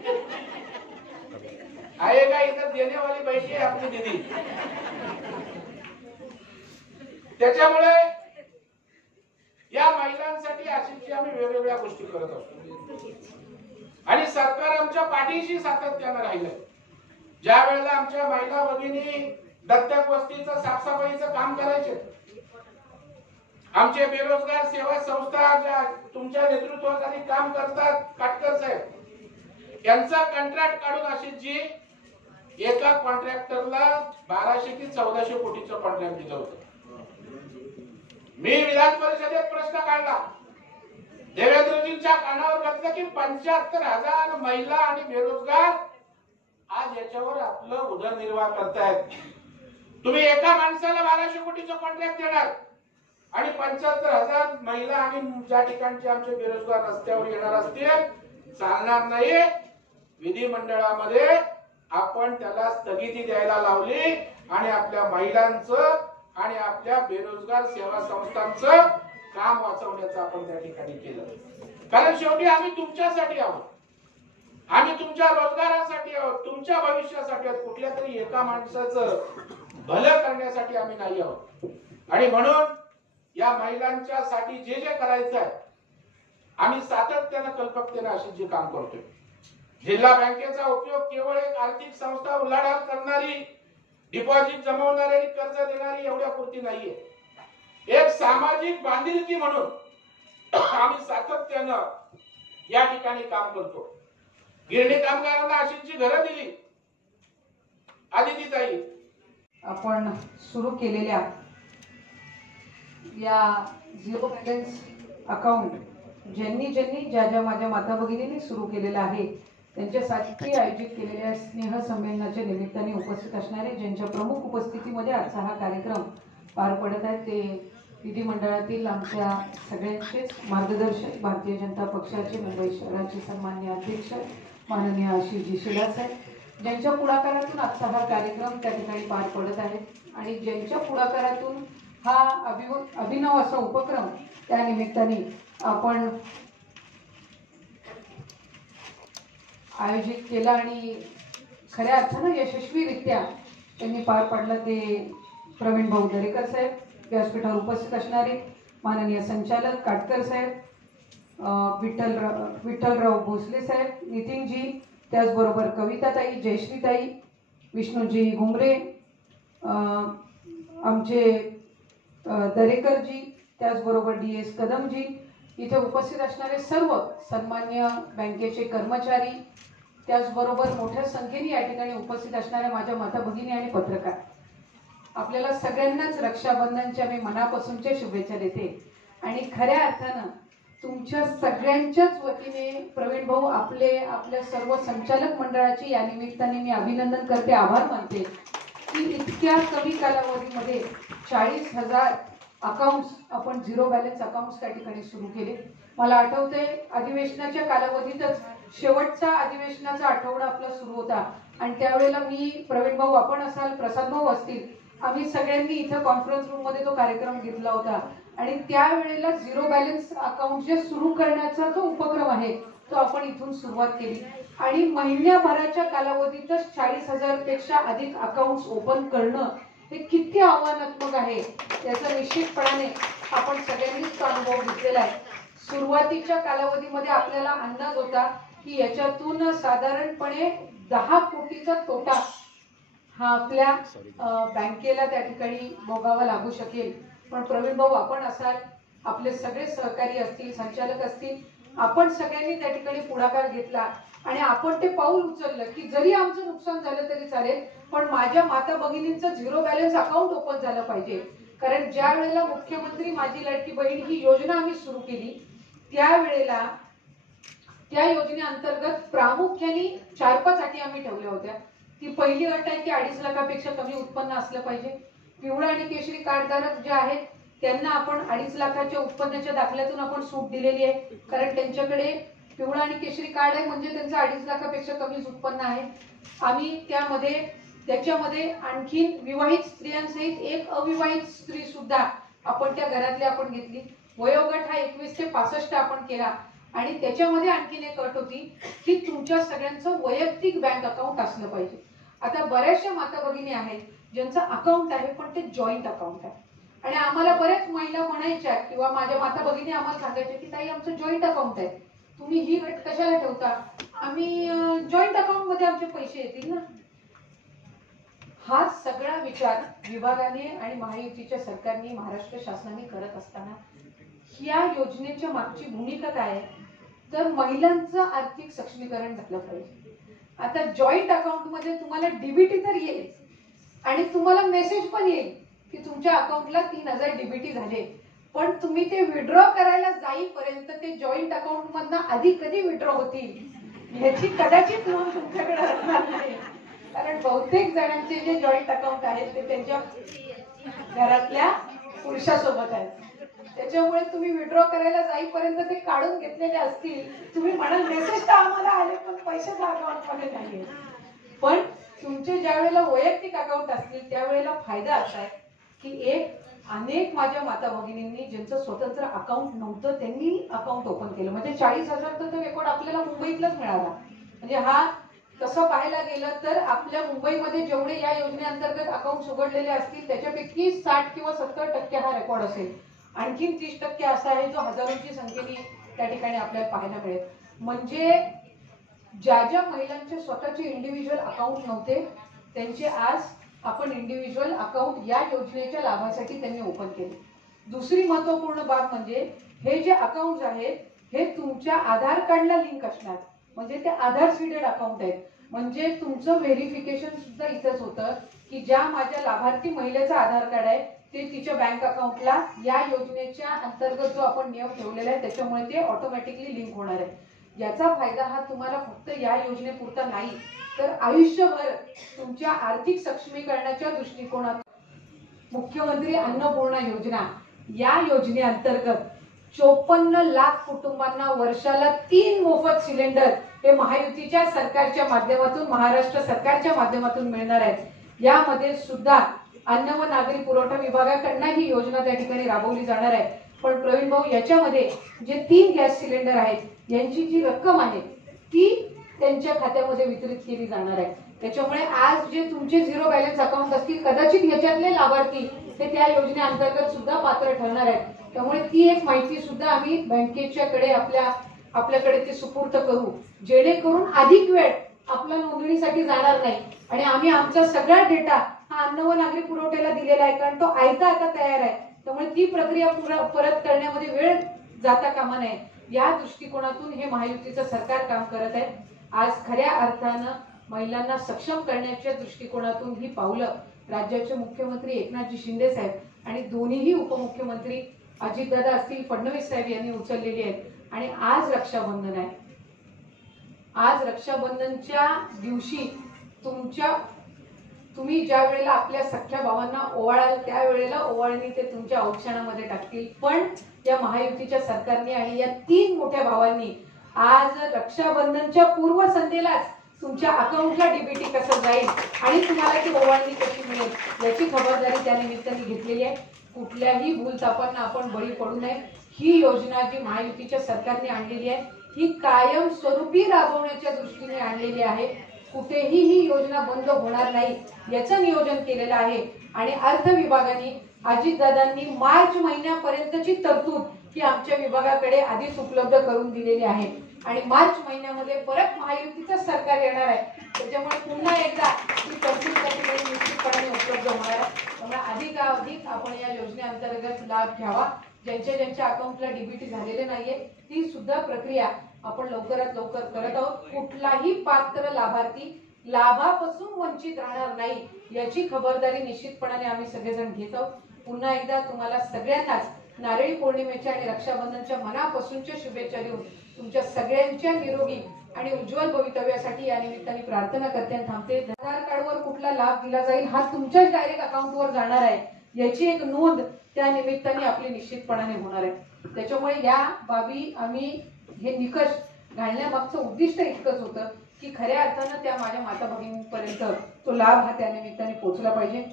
आएगा, इधर देने वाली बैठी है अपनी दीदी। त्याच्यामुळे या महिलांसाठी अशीच आम्ही वेगवेगळ्या गोष्टी करत असतो आणि सरकार आमच्या पाठीशी सातत्याने राहिलंय। ज्या वेळेला आमच्या महिला भगिनी दत्तक वस्तीचं साफसफाईचं काम करायचे, आमचे बेरोजगार सेवा संस्था ज्या तुमच्या नेतृत्वाखाली काम करतात, काटकर साहेब यांचा कॉन्ट्रॅक्ट काढून आशिषजी एका कॉन्ट्रॅक्टरला 1200 की 1400 कोटीचं कॉन्ट्रॅक्ट दिलं होतं। मी विधान परिषदेत प्रश्न काढला, देवेंद्रजींच्या कानावर घातलं की 75,000 महिला आणि बेरोजगार आज याच्यावर आपलं उदरनिर्वाह करतायत। तुम्ही एका माणसाला 1200 कोटीचं कॉन्ट्रॅक्ट देणार आणि 75,000 महिला आणि ज्या ठिकाणचे आमचे बेरोजगार रस्त्यावर येणार असतील, चालणार नाही। विधिमंडळामध्ये आपण त्याला स्थगिती द्यायला लावली आणि आपल्या महिलांचं आणि आपल्या बेरोजगार सेवा संस्थांचं काम वाचवण्याचं आपण त्या ठिकाणी केलं। कारण शेवटी आम्ही तुमच्यासाठी आहोत, आम्ही तुमच्या रोजगारासाठी आहोत, तुमच्या भविष्यासाठी आहोत, कुठल्या तरी एका माणसाचं भलं करण्यासाठी आम्ही नाही आहोत। आणि म्हणून या महिलांच्या साठी जे जे करायचं आहे आम्ही सातत्याने कल्पकतेने अशी जे काम करतोय। जिल्हा बँकेचा उपयोग केवळ एक आर्थिक संस्था उलाढाल करणारी, डिपॉझिट जमवणारी आणि कर्ज देणारी एवढ्या पुरती नाहीये। एक सामाजिक बांधिलकी म्हणून आम्ही सातत्यानं या ठिकाणी काम करतो। गिरणी कामगारांना अशीची घरं दिली। आदितीताई, आपण सुरू केलेल्या या झिरो बॅलन्स अकाउंट ज्यांनी ज्या माझ्या माता भगिनींनी सुरू केलेला आहे त्यांच्यासाठी आयोजित केलेल्या स्नेह संमेलनाच्या निमित्ताने उपस्थित असणारे, ज्यांच्या प्रमुख उपस्थितीमध्ये आजचा हा कार्यक्रम पार पडत आहे, ते विधिमंडळातील आमच्या सगळ्यांचेच मार्गदर्शक, भारतीय जनता पक्षाचे मुंबई शहराचे सन्माननीय अध्यक्ष माननीय आशिषजी शेलार साहेब, ज्यांच्या पुढाकारातून आजचा हा कार्यक्रम त्या ठिकाणी पार पडत आहे आणि ज्यांच्या पुढाकारातून हा अभिनव असा उपक्रम त्या निमित्ताने आपण आयोजित केला आणि खऱ्या अर्थानं यशस्वीरित्या त्यांनी पार पाडला। ते प्रवीण भाऊ दरेकर साहेब, व्यासपीठावर उपस्थित असणारे माननीय संचालक काटकर साहेब, विठ्ठलराव भोसले साहेब, नितीनजी, त्याचबरोबर कविताताई, जयश्रीताई, विष्णूजी घुमरे, आमचे दरेकरजी, त्याचबरोबर DS कदमजी, इथे उपस्थित असणारे सर्व सन्मान्य बँकेचे कर्मचारी, त्याचबरोबर मोठ्या संख्येने या ठिकाणी उपस्थित असणाऱ्या माझ्या माता भगिनी आणि पत्रकार, आपल्याला सगळ्यांनाच रक्षाबंधनच्या मी मनापासूनच्या शुभेच्छा देते। आणि खऱ्या अर्थानं तुमच्या सगळ्यांच्याच वतीने प्रवीण भाऊ आपल्या सर्व संचालक मंडळाची या निमित्ताने मी अभिनंदन करते, आभार मानते की इतक्या कमी कालावधीमध्ये 40,000 अकाउंट्स आपण झिरो बॅलन्स अकाउंट्स त्या ठिकाणी सुरू केले। मला आठवते अधिवेशनाच्या कालावधीतच शेवटचा अधिवेशनाचा आठवडा आपला सुरू होता आणि त्यावेळेला मी, प्रवीण भाऊ आपण असाल, प्रसाद भाऊ असतील, आम्ही सगळ्यांनी इथं कॉन्फरन्स रूम मध्ये तो कार्यक्रम घेतला होता आणि त्यावेळेला झिरो बॅलन्स अकाउंट जे सुरू करण्याचा जो उपक्रम आहे तो आपण इथून सुरुवात केली आणि महिन्याभराच्या कालावधीतच 40,000 पेक्षा अधिक अकाउंट्स ओपन करणं हे किती आव्हानात्मक आहे त्याचा निश्चितपणाने आपण सगळ्यांनीच अनुभव घेतलेला आहे। सुरुवातीच्या कालावधीमध्ये आपल्याला अंदाज होता की याच्यातून साधारणपणे 10 कोटीचा तोटा हा आपल्या बँकेला त्या ठिकाणी भोगावा लागू शकेल। पण प्रवीण भाऊ आपण असाल, आपले सगळे सहकारी असतील, संचालक असतील, आपण सगळ्यांनी त्या ठिकाणी पुढाकार घेतला आणि आपण ते पाऊल उचललं की जरी आमचं नुकसान झालं तरी चालेल, पण माझ्या माता भगिनींचं झिरो बॅलन्स अकाउंट ओपन झालं पाहिजे। कारण ज्या वेळेला मुख्यमंत्री माझी लाडकी बहीण ही योजना आम्ही सुरू केली त्यावेळेला त्या योजनेअंतर्गत प्रामुख्याने 4-5 अटी आम्ही ठेवल्या होत्या। ती पहिली अट आहे की 2.5 लाखापेक्षा कमी उत्पन्न असलं पाहिजे। पिवळा आणि केशरी कार्डधारक जे आहेत त्यांना आपण 2.5 लाखाच्या उत्पन्नाच्या दाखल्यातून आपण सूट दिलेली आहे, कारण त्यांच्याकडे पिवळा आणि केशरी कार्ड आहे, म्हणजे त्यांचं 2.5 लाखापेक्षा कमीच उत्पन्न आहे. आम्ही त्याच्यामध्ये आणखीन विवाहित स्त्रियांसहित एक अविवाहित स्त्री सुद्धा आपण त्या घरातली आपण घेतली. वयोगट हा 21 ते 65 आपण केला. आणि त्याच्यामध्ये आणखीन एक अट होती की तुमच्या सगळ्यांचं वैयक्तिक बँक अकाउंट असलं पाहिजे. आता बऱ्याचशा माता भगिनी आहेत ज्यांचं अकाउंट आहे पण ते जॉईंट अकाउंट आहे, आणि आम्हाला बऱ्याच महिला म्हणायच्या किंवा माझ्या माता भगिनी आम्हाला सांगायच्या की ताई आमचं जॉईंट अकाउंट आहे, तुम्ही ही अट कशाला ठेवता, आम्ही जॉईंट अकाउंट मध्ये आमचे पैसे येतील ना. हा सगळा विचार विभागाने आणि महायुतीच्या सरकारने महाराष्ट्र शासनाने करत असताना या योजनेच्या मागची भूमिका काय आहे, तर महिलांचं आर्थिक सक्षमीकरण झालं पाहिजे. आता जॉईंट अकाउंट मध्ये तुम्हाला डीबीटी तर येईल आणि तुम्हाला मेसेज पण येईल की तुमच्या अकाउंटला 3000 डीबीटी झाले, पण तुम्ही ते विड्रॉ करायला जाईपर्यंत ते जॉईंट अकाउंट मधनं आधी कधी विड्रॉ होतील ह्याची कदाचित नोंद तुमच्याकडे असणार नाही, कारण बहुतेक जणांचे जे जॉईंट अकाउंट आहेत ते त्यांच्या घरातल्या पुरुषासोबत आहेत. त्याच्यामुळे तुम्ही विड्रॉ करायला जाईपर्यंत ते काढून घेतलेले असतील. तुम्ही म्हणाल मेसेज तर आम्हाला आले पण पैसे तर अकाउंट मध्ये नाही. पण तुमचे ज्या वेळेला वैयक्तिक अकाउंट असतील त्यावेळेला फायदा असा आहे की अनेक माझ्या माता भगिनींनी ज्यांचं स्वतंत्र अकाउंट नव्हतं त्यांनी अकाउंट ओपन केलं. म्हणजे 40,000चा रेकॉर्ड आपल्याला मुंबईतलाच मिळाला. म्हणजे हा तसं पाहायला गेलं तर आपल्या मुंबईमध्ये जेवढे या योजनेअंतर्गत अकाउंट उघडलेले असतील त्याच्यापैकी 60 किंवा 70% हा रेकॉर्ड असेल. आणखीन 30% असा आहे जो हजारोंची संख्येने त्या ठिकाणी आपल्याला पाहायला मिळेल. म्हणजे ज्या ज्या महिलांचे स्वतःचे इंडिव्हिज्युअल अकाउंट नव्हते त्यांचे आज आपण इंडिव्हिज्युअल अकाउंट या योजनेच्या लाभासाठी त्यांनी ओपन केले. दुसरी महत्वपूर्ण बाब म्हणजे हे जे अकाउंट आहेत हे तुमच्या आधार कार्डला लिंक असणार, म्हणजे ते आधार सीडेड अकाउंट आहेत. म्हणजे तुमचं व्हेरिफिकेशन सुद्धा इथंच होतं की ज्या माझ्या लाभार्थी महिलेचं आधार कार्ड आहे ते तिच्या बँक अकाउंटला या योजनेच्या अंतर्गत जो आपण नियम ठेवलेला आहे त्याच्यामुळे ते ऑटोमॅटिकली लिंक होणार आहे. याचा फायदा हा तुम्हाला फक्त या योजनेपुरता नाही तर आयुष्यभर तुमच्या आर्थिक सक्षमीकरणाच्या दृष्टिकोनातून मुख्यमंत्री अन्नपूर्णा योजना या योजनेअंतर्गत 54 लाख कुटुंबांना वर्षाला 3 मोफत सिलेंडर हे महायुतीच्या सरकारच्या माध्यमातून महाराष्ट्र सरकारच्या माध्यमातून मिळणार आहेत. यामध्ये सुद्धा अन्न व नागरी पुरवठा विभागाकडनं ही योजना त्या ठिकाणी राबवली जाणार आहे. पण प्रवीण भाऊ याच्यामध्ये जे 3 गॅस सिलेंडर आहेत यांची जी रक्कम आहे ती त्यांच्या खात्यामध्ये वितरित केली जाणार आहे. त्याच्यामुळे आज जे तुमचे 0 बॅलन्स अकाउंट असतील कदाचित याच्यातले लाभार्थी हे त्या योजनेअंतर्गत सुद्धा पात्र ठरणार आहेत. त्यामुळे ती एक माहिती सुद्धा आम्ही बँकेच्याकडे आपल्याकडे ते सुपूर्द करू जेणेकरून अधिक वेळ आपल्या नोंदणीसाठी जाणार नाही आणि आम्ही आमचा सगळा डेटा हा अन्न व नागरी पुरवठ्याला दिलेला आहे, कारण तो आयता आता तयार आहे. त्यामुळे ती प्रक्रिया परत करण्यामध्ये वेळ जाता कामा नये या दृष्टिकोनातून हे महायुतीचं सरकार काम करत आहे. आज खऱ्या अर्थानं महिलांना सक्षम करण्याच्या दृष्टिकोनातून ही पावलं राज्याचे मुख्यमंत्री एकनाथजी शिंदे साहेब आणि दोन्हीही उपमुख्यमंत्री अजितदादा असतील फडणवीस साहेब यांनी उचललेली आहेत. आणि आज रक्षाबंधन आहे. आज रक्षाबंधनच्या दिवशी तुम्ही ज्या वेळेला आपल्या सख्ख्या भावांना ओवाळाल त्यावेळेला ओवाळणी ते तुमच्या औक्षणामध्ये टाकतील. पण या महायुतीच्या सरकारने आणि या 3 मोठ्या भावांनी आज रक्षाबंधनच्या पूर्वसंध्येलाच तुमच्या अकाउंटला डीबीटी कसं जाईल आणि तुम्हाला ती ओवाळणी कशी मिळेल याची खबरदारी त्या निमित्ताने घेतलेली आहे. कुठल्याही भूलथापांना आपण बळी पडू नये. ही योजना जी महायुतीच्या सरकारने आणलेली आहे ही कायम स्वरूपी राबवण्याच्या दृष्टीने आणलेली आहे. कुठेही ही योजना बंद होणार नाही याचं नियोजन केलेलं आहे. आणि अर्थ विभागाने अजितदादांनी मार्च महिन्यापर्यंतची तरतूद ही आमच्या विभागाकडे आधीच उपलब्ध करून दिलेली आहे आणि मार्च महिन्यामध्ये परत महायुतीचं सरकार येणार आहे. त्याच्यामुळे पुन्हा एकदा ही तरतूद त्या ठिकाणी निश्चितपणे उपलब्ध होणार आहे. त्यामुळे अधिकाधिक आपण या योजनेअंतर्गत लाभ घ्यावा. ज्यांच्या अकाउंटला डीबीटी झालेले नाहीये ती सुद्धा प्रक्रिया आपण लवकरात लवकर करत आहोत. कुठलाही पात्र लाभार्थी लाभापासून वंचित राहणार नाही याची खबरदारी निश्चितपणाने आम्ही सगळेजण घेत आहोत. पुन्हा एकदा तुम्हाला सगळ्यांनाच नारळी पौर्णिमेच्या आणि रक्षाबंधनच्या मनापासूनच्या शुभेच्छा देऊन तुमच्या सगळ्यांच्या निरोगी आणि उज्ज्वल भवितव्यासाठी या निमित्ताने प्रार्थना करते आणि थांबते. आधार कार्डवर कुठला लाभ दिला जाईल हा तुमच्याच डायरेक्ट अकाउंटवर जाणार आहे याची एक नोंद त्या निमित्ताने आपली निश्चितपणाने होणार आहे. त्याच्यामुळे या बाबी आम्ही हे निकष घालण्यामागचं उद्दिष्ट इतकंच होतं की खऱ्या अर्थानं त्या माझ्या माता भगिनींपर्यंत तो लाभ हा त्या निमित्ताने पोहोचला पाहिजे.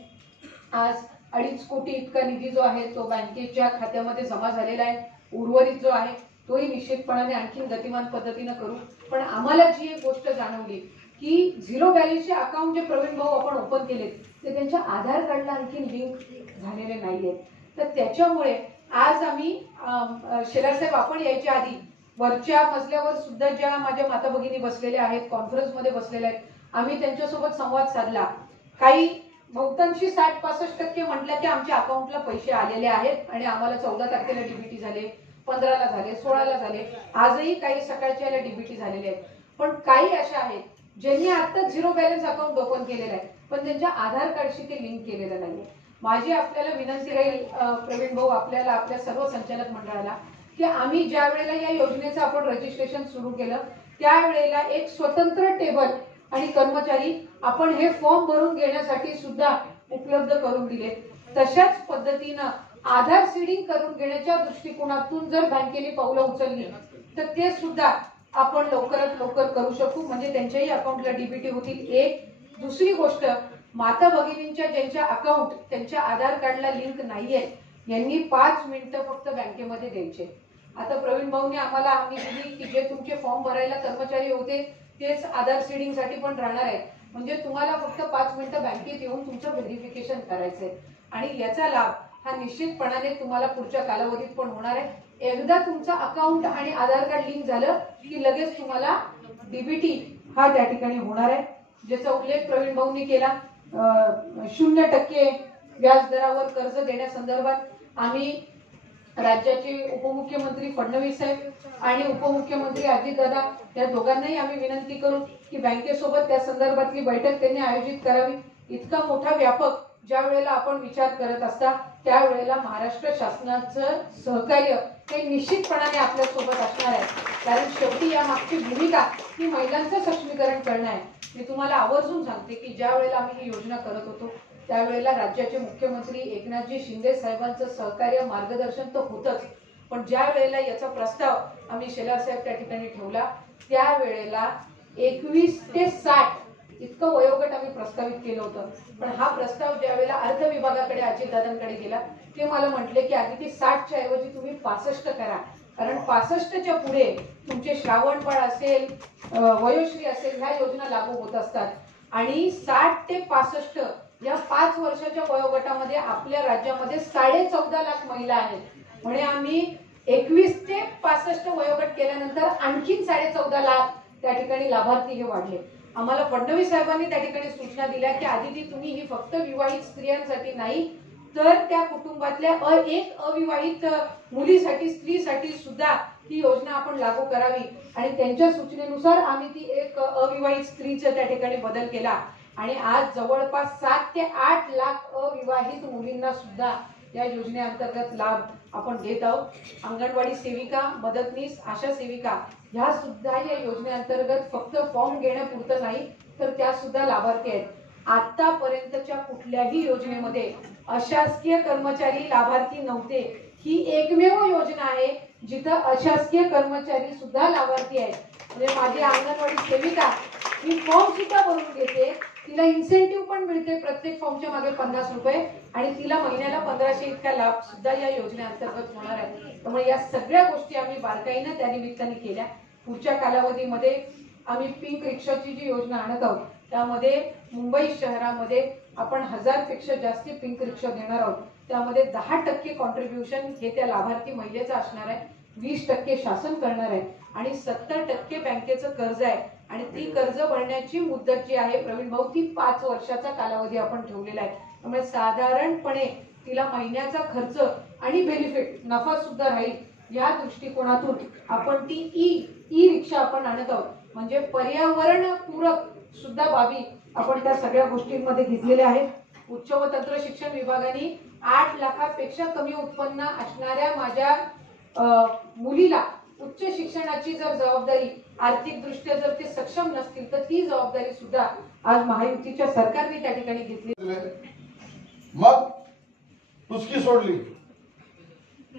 आज 2.5 कोटी इतका निधी जो आहे तो बँकेच्या खात्यामध्ये जमा झालेला आहे. उर्वरित जो आहे तोही निश्चितपणाने आणखी गतिमान पद्धतीनं करू. पण आम्हाला जी एक गोष्ट जाणवली की झिरो बॅलन्सचे अकाउंट जे प्रवीण भाऊ आपण ओपन केले ते त्यांच्या आधार कार्डला आणखी लिंक झालेले नाहीये. तर त्याच्यामुळे आज आम्ही शेलार साहेब आपण यायच्या आधी वरच्या मजल्यावर सुद्धा ज्या माझ्या माता भगिनी बसलेल्या आहेत, कॉन्फरन्समध्ये बसलेल्या आहेत, आम्ही त्यांच्यासोबत संवाद साधला. काही बहुतांशी 60-65% म्हटलं की आमच्या अकाउंटला पैसे आलेले आहेत आणि आम्हाला 14 तारखेला डीबीटी झाले, 15ला झाले, 16ला झाले, आजही काही सकाळच्या याला डीबीटी झालेले आहेत. पण काही अशा आहेत ज्यांनी आता झिरो बॅलन्स अकाउंट ओपन केलेलं आहे पण त्यांच्या आधार कार्डशी ते लिंक केलेलं नाहीये. माझी आपल्याला विनंती राहील प्रवीण भाऊ, आपल्याला, आपल्या सर्व संचालक मंडळाला, की आम्ही ज्या वेळेला या योजनेचं आपण रजिस्ट्रेशन सुरू केलं त्यावेळेला एक स्वतंत्र टेबल आणि कर्मचारी आपण हे फॉर्म भरून घेण्यासाठी सुद्धा उपलब्ध करून दिले. तशाच पद्धतीनं आधार सीडिंग करून घेण्याच्या दृष्टिकोनातून जर बँकेने पावलं उचलली तर ते सुद्धा आपण लवकरात लवकर करू शकू, म्हणजे त्यांच्याही अकाउंटला डीबीटी होतील. एक दुसरी गोष्ट, माता भगिनींच्या ज्यांच्या अकाउंट त्यांच्या आधार कार्डला लिंक नाहीये यांनी 5 मिनिटं फक्त बँकेमध्ये द्यायचे. आता प्रवीण भाऊने आम्हाला आम्ही दिली की जे तुमचे फॉर्म भरायला कर्मचारी होते तेच आधार सीडिंगसाठी पण राहणार आहेत, म्हणजे तुम्हाला फक्त 5 मिनिटं बँकेत येऊन तुमचं व्हेरिफिकेशन करायचंय आणि याचा लाभ हा निश्चितपणाने तुम्हाला पुढच्या कालावधीत पण होणार आहे. एकदा तुमचं अकाउंट आणि आधार कार्ड लिंक झालं की लगेच तुम्हाला डीबीटी हा त्या ठिकाणी होणार आहे, ज्याचा उल्लेख प्रवीण भाऊंनी केला. 0% व्याज दरावर कर्ज देण्यासंदर्भात आम्ही राज्याचे उपमुख्यमंत्री फडणवीस साहेब आणि उपमुख्यमंत्री अजितदादा या दोघांनाही आम्ही विनंती करू की बँकेसोबत त्या संदर्भातली बैठक त्यांनी आयोजित करावी. इतका मोठा व्यापक ज्या वेळेला आपण विचार करत असता त्यावेळेला महाराष्ट्र शासनाचं सहकार्य हे निश्चितपणाने आपल्या सोबत असणार आहे, कारण शेवटी या मागची भूमिका ही महिलांचं सक्षमीकरण करणं आहे. मी तुम्हाला आवर्जून सांगते की ज्या वेळेला आम्ही ही योजना करत होतो त्यावेळेला राज्याचे मुख्यमंत्री एकनाथजी शिंदे साहेबांचं सहकार्य मार्गदर्शन तर होतच, पण ज्या वेळेला याचा प्रस्ताव आम्ही शेलार साहेब त्या ठिकाणी ठेवला त्यावेळेला 21 ते 60 इतकं वयोगट आम्ही प्रस्तावित केलं होतं. पण हा प्रस्ताव ज्या वेळेला अर्थ विभागाकडे अजितदादांकडे गेला ते मला म्हटले की आधी ते 60च्या ऐवजी तुम्ही 65 करा, कारण 65च्या पुढे तुमचे श्रावणबाळ असेल, वयोश्री असेल, ह्या योजना लागू होत असतात आणि 60 ते 65 या 5 वर्षाच्या वयोगटामध्ये आपल्या राज्यामध्ये 14.5 लाख महिला आहेत. म्हणजे आम्ही 21 ते 65 वयोगट केल्यानंतर आणखीन 14.5 लाख त्या ठिकाणी लाभार्थी हे वाढले. आम्हाला फडणवीस साहेबांनी त्या ठिकाणी सूचना दिल्या की आधी तुम्ही ही फक्त विवाहित स्त्रियांसाठी नाही तर त्या कुटुंबातल्या एक अविवाहित मुलीसाठी, स्त्रीसाठी सुद्धा ही योजना आपण लागू करावी आणि त्यांच्या सूचनेनुसार आम्ही ती एक अविवाहित स्त्रीचा त्या ठिकाणी बदल केला आणि आज जवळपास 7 ते 8 लाख अविवाहित मुलींना सुद्धा या योजनेअंतर्गत लाभ आपण देत आहोत. अंगणवाडी सेविका, मदतनीस, आशा सेविका ह्या सुद्धा या योजनेअंतर्गत फक्त फॉर्म घेण्यापुरतं नाही तर त्या सुद्धा लाभार्थी आहेत. आतापर्यंतच्या कुठल्याही योजनेमध्ये अशासकीय कर्मचारी लाभार्थी नव्हते. ही एकमेव योजना आहे जिथं अशासकीय कर्मचारी सुद्धा लाभार्थी आहेत. म्हणजे माझी अंगणवाडी सेविका ही फॉर्म सुद्धा भरून घेते, तिला इन्सेंटिव्ह पण मिळते, प्रत्येक फॉर्मच्या मागे 50 रुपये आणि तिला महिन्याला 1500 इतका लाभ सुद्धा या योजनेअंतर्गत होणार आहे. त्यामुळे या सगळ्या गोष्टी आम्ही बारकाईनं त्या निमित्ताने केल्या. पुढच्या कालावधीमध्ये आम्ही पिंक रिक्षाची जी योजना आणत आहोत त्यामध्ये मुंबई शहरामध्ये आपण 1000 पेक्षा जास्त पिंक रिक्षा देणार आहोत. त्यामध्ये 10% कॉन्ट्रीब्युशन हे त्या लाभार्थी महिलेचं असणार आहे, 20% शासन करणार आहे आणि 70% बँकेचं कर्ज आहे आणि ती कर्ज भरण्याची मुदत जी आहे प्रवीण भाऊ ती 5 वर्षाचा कालावधी आपण ठेवलेला आहे. त्यामुळे साधारणपणे तिला महिन्याचा खर्च आणि बेनिफिट नफा सुद्धा राहील या दृष्टिकोनातून आपण ती ई रिक्षा आपण आणत आहोत. म्हणजे पर्यावरण पूरक सुद्धा बाबी आपण त्या सगळ्या गोष्टींमध्ये घेतलेल्या आहेत. उच्च व तंत्र शिक्षण विभागाने 8 लाखापेक्षा कमी उत्पन्न असणाऱ्या माझ्या मुलीला उच्च शिक्षणाची जर जबाबदारी आर्थिकदृष्ट्या जर ते सक्षम नसतील तर ती जबाबदारी सुद्धा आज महायुतीच्या सरकारने त्या ठिकाणी घेतली. मग टुचकी सोडली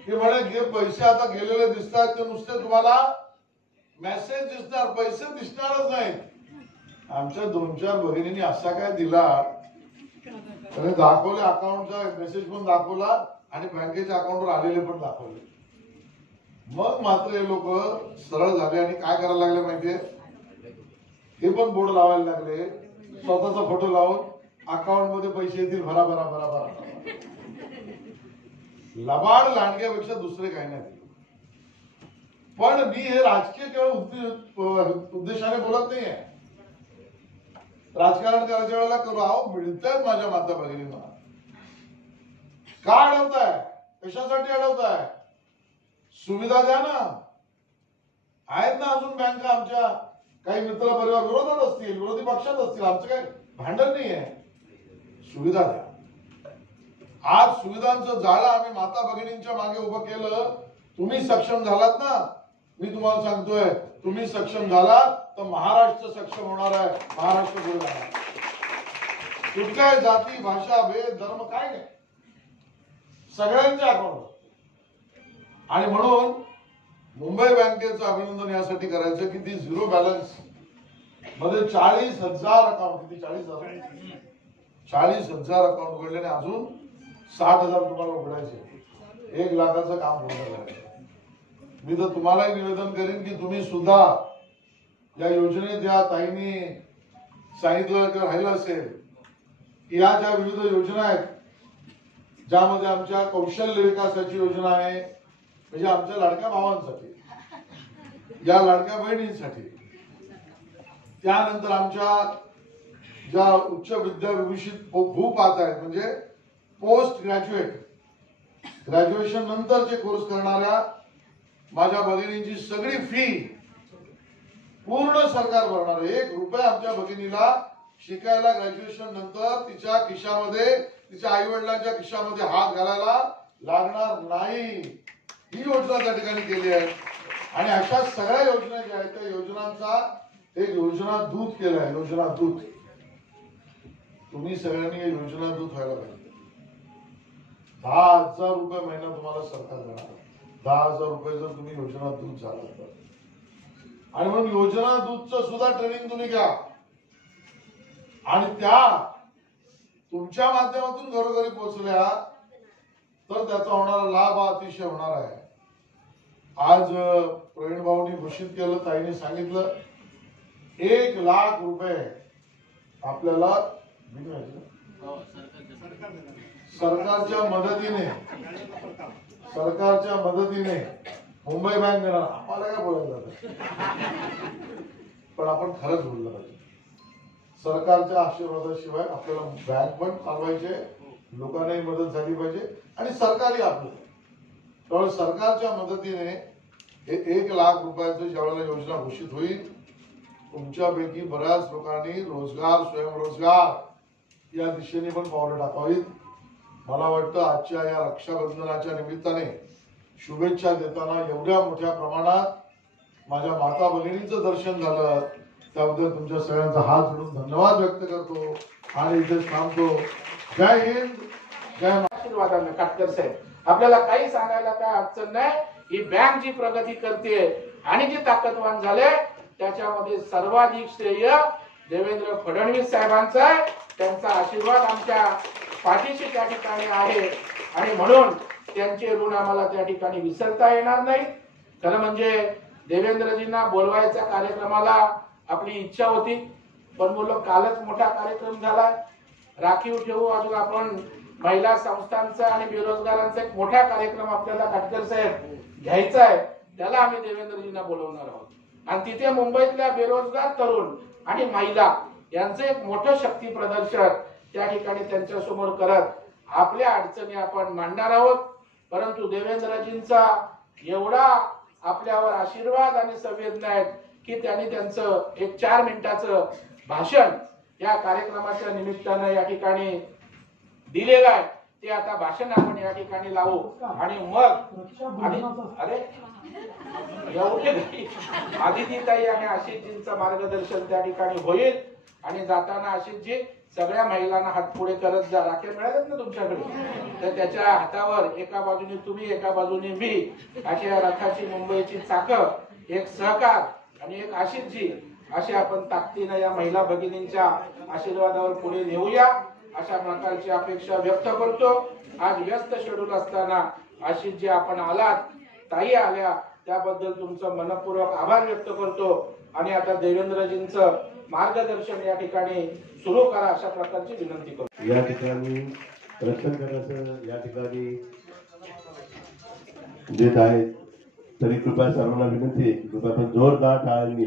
की म्हणे जे पैसे आता गेलेले दिसतात ते नुसते तुम्हाला मेसेज दिसणार, पैसे दिसणारच नाहीत। आमच्या 2-4 भगिनींनी असा काय दिला, त्याने दाखवले, अकाउंटचा मेसेज पण दाखवला आणि बँकेच्या अकाउंटवर आलेले पण दाखवले। मग मात्र हे लोक सरळ झाले आणि काय करायला लागले माहितीये, हे पण बोर्ड लावायला लागले, स्वतःचा फोटो लावून अकाउंट मध्ये पैसे येतील भरा भरा भरा भरा। लबाड लांडग्यापेक्षा दुसरे काही नाही। पण मी हे राजकीय केवळ उद्देशाने बोलत नाहीये, राजकारण करायच्या वेळेला करू, अहो मिळतायत माझ्या माता भगिनींना, का अडवताय, कशासाठी अडवताय, सुविधा द्या ना। आहेत ना अजून बँका आमच्या, काही मित्र परिवार विरोधात असतील, विरोधी पक्षात असतील, आमचं काही भांडण नाही आहे, सुविधा द्या। आज सुविधांचं जाळं आम्ही माता भगिनींच्या मागे उभं केलं, तुम्ही सक्षम झालात ना, मी तुम्हाला सांगतोय, तुम्ही सक्षम झालात तर महाराष्ट्र सक्षम होणार आहे, महाराष्ट्र पुढे जाणार। कुठल्याही जाती, भाषा, भेद, धर्म काय नाही, सगळ्यांच्या अकाउंटवर। आणि म्हणून मुंबई बँकेचं अभिनंदन यासाठी करायचं की ती झिरो बॅलन्स मध्ये 40,000 अकाउंट, किती 40,000 अकाउंट उघडले आणि अजून 60,000 तुम्हाला उघडायचे, 1 लाखाचं काम पूर्ण करायचं। मी तर तुम्हालाही निवेदन करेन की तुम्ही सुद्धा या योजनेत, या ताईंनी सांगितलं की राहिलं असेल की या ज्या विविध योजना आहेत, ज्यामध्ये आमच्या कौशल्य विकासाची योजना आहे, म्हणजे आमच्या लाडक्या भावांसाठी, या लाडक्या बहिणींसाठी, त्यानंतर आमच्या ज्या उच्च विद्याविभूषित भूपात आहेत, म्हणजे पोस्ट ग्रॅज्युएशन नंतरचे कोर्स करणाऱ्या माझ्या भगिनींची सगळी फी पूर्ण सरकार भरणार आहे। 1 रुपया आमच्या भगिनीला शिकायला ग्रॅज्युएशन नंतर तिच्या खिशामध्ये, तिच्या आई वडिलांच्या खिशामध्ये हात घालायला लागणार नाही, ही योजना त्या ठिकाणी केली आहे। आणि अशा सगळ्या योजना ज्या आहेत त्या योजनांचा एक योजना दूत केलाय, योजना दूत। तुम्ही सगळ्यांनी हे योजना दूत व्हायला पाहिजे। 10,000 रुपये महिना तुम्हाला सरकार देणार, 10,000 रुपये जर तुम्ही योजना दूत झाला तर। आणि म्हणून योजना दूतचं सुद्धा ट्रेनिंग तुम्ही घ्या आणि त्या तुमच्या माध्यमातून घरोघरी पोहोचल्या तर त्याचा होणारा लाभ अतिशय होणार आहे। आज प्रवीण भाऊंनी घोषित केलं, ताईने सांगितलं, 1 लाख रुपये आपल्याला सरकारच्या मदतीने मुंबई बँक देणार। आम्हाला काय बोलायला जातं, पण आपण खरंच बोललं पाहिजे। सरकारच्या आशीर्वादाशिवाय आपल्याला बँक पण चालवायचे, लोकांनाही मदत झाली पाहिजे आणि सरकारही आपलं। त्यामुळे सरकारच्या मदतीने हे 1 लाख रुपयाचं ज्यावेळेला योजना घोषित होईल, तुमच्यापैकी बऱ्याच लोकांनी रोजगार, स्वयंरोजगार या दिशेने पण पावलं टाकावीत। मला वाटतं आजच्या या रक्षाबंधनाच्या निमित्ताने शुभेच्छा देताना एवढ्या मोठ्या प्रमाणात माझ्या माता भगिनींचं दर्शन झालं, त्याबद्दल तुमच्या सगळ्यांचा हात जोडून धन्यवाद व्यक्त करतो आणि इथेच थांबतो। जय हिंद, जय आशीर्वादाने काटकर साहेब, आपल्याला काही सांगायला काय अडचण नाही। ही बँक जी प्रगती करते आणि जी ताकदवान झाले त्याच्यामध्ये सर्वाधिक श्रेय देवेंद्र फडणवीस साहेबांचा आहे। त्यांचा आशीर्वाद आमच्या पाठीशी त्या ठिकाणी आहे आणि म्हणून त्यांचे ऋण आम्हाला त्या ठिकाणी विसरता येणार नाही। खरं म्हणजे देवेंद्रजींना बोलवायच्या कार्यक्रमाला आपली इच्छा होती, पण बोललो कालच मोठा कार्यक्रम झाला, राखीव ठेवू, अजून आपण महिला संस्थांचा आणि बेरोजगारांचा एक मोठा कार्यक्रम आपल्याला काटकर साहेब घ्यायचा आहे, त्याला आम्ही देवेंद्रजींना बोलवणार आहोत। आणि तिथे मुंबईतल्या बेरोजगार तरुण आणि महिला यांचं एक मोठं शक्ती प्रदर्शन त्या ठिकाणी त्यांच्या समोर करत आपल्या अडचणी आपण मांडणार आहोत। परंतु देवेंद्रजींचा एवढा आपल्यावर आशीर्वाद आणि संवेदना आहेत की त्यांनी त्यांचं एक 4 मिनिटाचं भाषण या कार्यक्रमाच्या निमित्तानं या ठिकाणी दिलेलं आहे, ते आता भाषण आपण या ठिकाणी लावू आणि मग अरे एवढे आदितीताई आणि आशिषजींचं मार्गदर्शन त्या ठिकाणी होईल आणि जाताना आशिषजी सगळ्या महिलांना हात पुढे करत जा. राख्या मिळाल्यात ना तुमच्याकडे, तर त्याच्या हातावर एका बाजूने तुम्ही एका बाजूने मी अशी या रथाची मुंबईची चाकं, एक सहकार आणि एक आशिषजी अशी आपण ताकदीनं या महिला भगिनींच्या आशीर्वादावर पुढे नेऊया अशा प्रकारची अपेक्षा व्यक्त करतो. आज व्यस्त शेड्यूल असताना आशिषजी आपण आलात, ताई आल्या, त्याबद्दल तुमचं मनपूर्वक आभार व्यक्त करतो. आणि आता देवेंद्रजींचं मार्गदर्शन या ठिकाणी सुरू करा अशा प्रकारची विनंती करतो. या ठिकाणी रक्षण करण्याचं या ठिकाणी देत आहेत, तरी कृपया सर्वांना विनंती आहे की कृपया आपण जोरदार टाळ्यांनी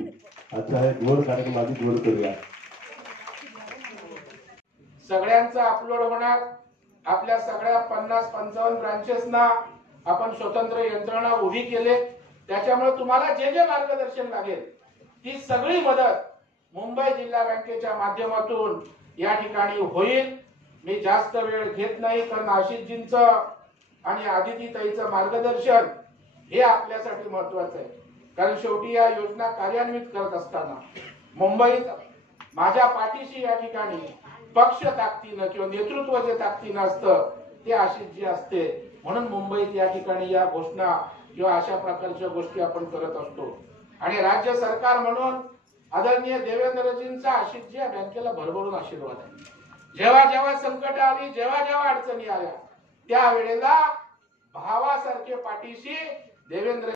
आजचा हे गोड कार्यक्रम आधी गोड करूया. सगळ्यांचं अपलोड होणार. आपल्या सगळ्या 50-55 ब्रांचेसना आपण स्वतंत्र यंत्रणा उभी केले. त्याच्यामुळे तुम्हाला जे जे मार्गदर्शन लागेल ती सगळी मदत मुंबई जिल्हा बँकेच्या माध्यमातून या ठिकाणी होईल. मी जास्त वेळ घेत नाही, कारण आशिषजींचं आणि आदितीताईचं मार्गदर्शन हे आपल्यासाठी महत्वाचं आहे. कारण शेवटी या योजना कार्यान्वित करत असताना मुंबईत माझ्या पाठीशी या ठिकाणी पक्ष ताकदीनं किंवा नेतृत्व जे ताकदीनं असतं ते आशिषजी असते. म्हणून मुंबईत या ठिकाणी या घोषणा किंवा अशा प्रकारच्या गोष्टी आपण करत असतो. आणि राज्य सरकार म्हणून आदरणीय देवेंद्रजींचा आशिषजी या बँकेला भरभरून आशीर्वाद आहे. जेव्हा जेव्हा संकट आली, जेव्हा जेव्हा अडचणी आल्या, त्यावेळेला भावासारखे पाठीशी देवेंद्र